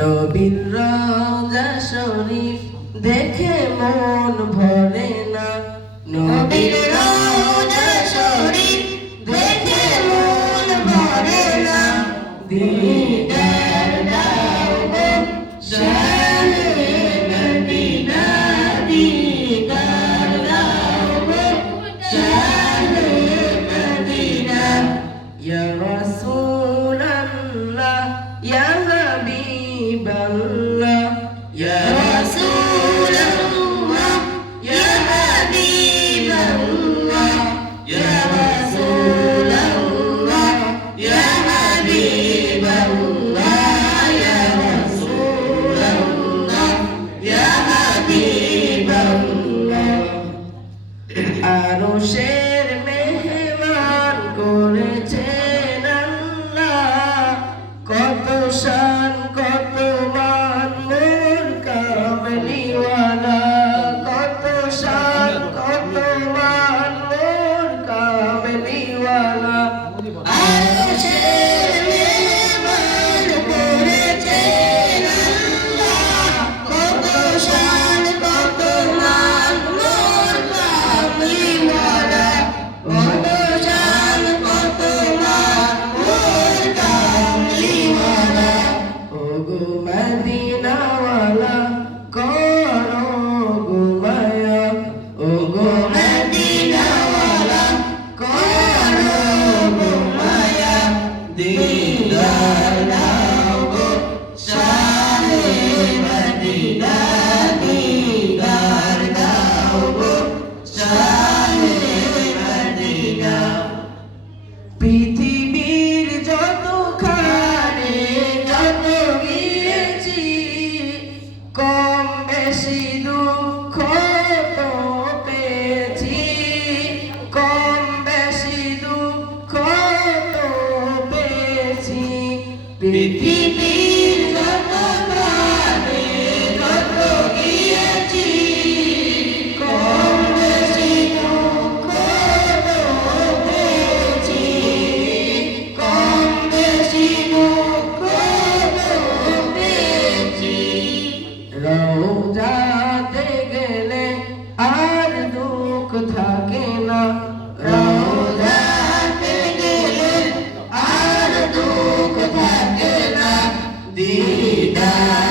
নবীর রওজা শরীফ দেখে মন ভরে না, নবীর রওজা শরীফ দেখে মন ভরে না। দিদার দাও গো শাহে মদিনা, দিদার দাও গো শাহে মদিনা। ইয়া রাসূলাল্লাহ ইয়া হাবিবাল্লাহ, ইয়া রাসূলাল্লাহ ইয়া হাবিবাল্লাহ, ইয়া রাসূলাল্লাহ ইয়া হাবিবাল্লাহ, ইয়া রাসূলাল্লাহ ইয়া হাবিবাল্লাহ। আরশের মেহমান করেছেন আল্লাহ, কত শান কত মান মোর কামলিওয়ালা, কত শান কত মান মোর কামলিওয়ালা। আরশের মেহমান করেছেন আল্লাহ, কত শান কত মান মোর কামলিওয়ালা, কত শান কত মান মোর কামলিওয়ালা। ওগো মদিনাওয়ালা করো গো মায়া, ওগো মদিনাওয়ালা করো গো মায়া। দিদার দাও গো শাহে মদিনা, দিদার দাও গো শাহে মদিনা। পৃথিবীর যতখানে যত গিয়েছি, কম বেশি দুঃখ তো পেয়েছি, কম বেশি দুঃখ তো পেয়েছি। পৃথিবীর যতখানে যত গিয়েছি, কম বেশি দুঃখ তো পেয়েছি, কম বেশি দুঃখ তো পেয়েছি। রওজাতে গেলে আর দুঃখ থাকে না, রওজাতে গেলে আর দুঃখ থাকে না। দিদার